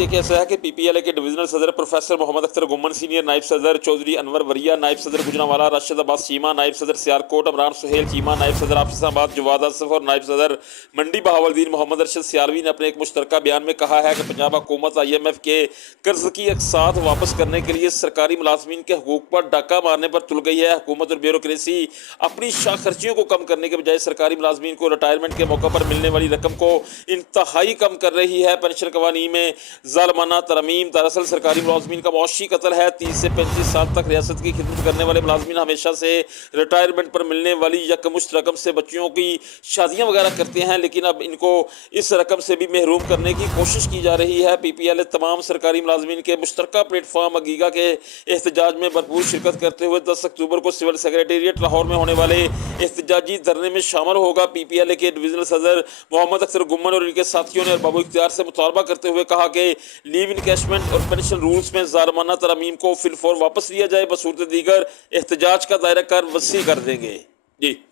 देखिए ऐसा है कि पीपीएलए के डिविजनल सदर प्रोफेसर मोहम्मद अख्तर गुम्मन, सीनियर नायब सदर चौधरी अनवर वरिया, नायब सदर गुजरांवाला राशिद अब्बास चीमा, नायब सदर सियालकोट इमरान सुहेल चीमा, नायब सदर आफिसाबाद जवाद असफ और नायब सदर मंडी बहावलदीन मोहम्मद अरशद सियालवी ने अपने एक मुश्तरका बयान में कहा है कि पंजाब हुकूमत IMF के कर्ज की अकसात वापस करने के लिए सरकारी मुलाजमीन के हकूक पर डाका मारने पर तुल गई है। हुकूमत और ब्यूरोक्रेसी अपनी शाख खर्चियों को कम करने के बजाय सरकारी मुलाजमीन को रिटायरमेंट के मौके पर मिलने वाली रकम को इंतहाई कम कर रही है। पेंशन कवानीन में ज़ालमाना तरमीम दरअसल सरकारी मुलाजमीन का मुआशी कत्ल है। 30 से 35 साल तक रियासत की खिदमत करने वाले मुलाजमीन हमेशा से रिटायरमेंट पर मिलने वाली यकमुश्त रकम से बच्चियों की शादियां वगैरह करते हैं, लेकिन अब इनको इस रकम से भी महरूम करने की कोशिश की जा रही है। PPLA तमाम सरकारी मुलाजमीन के मुश्तरका प्लेटफॉर्म अगीगा के एहतजाज में भरपूर शिरकत करते हुए 10 अक्टूबर को सिविल सेक्रेटेरिएट लाहौर में होने वाले एहतजाजी धरने में शामिल होगा। PPLA के डिविजनल सदर मोहम्मद अख्तर गुम्मन और उनके साथियों ने बाबू इख्तियार से मुतालबा करते हुए कहा कि लीव इनकैशमेंट और पेंशन रूल्स में ज़ालमाना तरमीम को फिलफौर वापस लिया जाए, बसूरत दीगर एहतजाज का दायरा कार वसी कर देंगे। जी।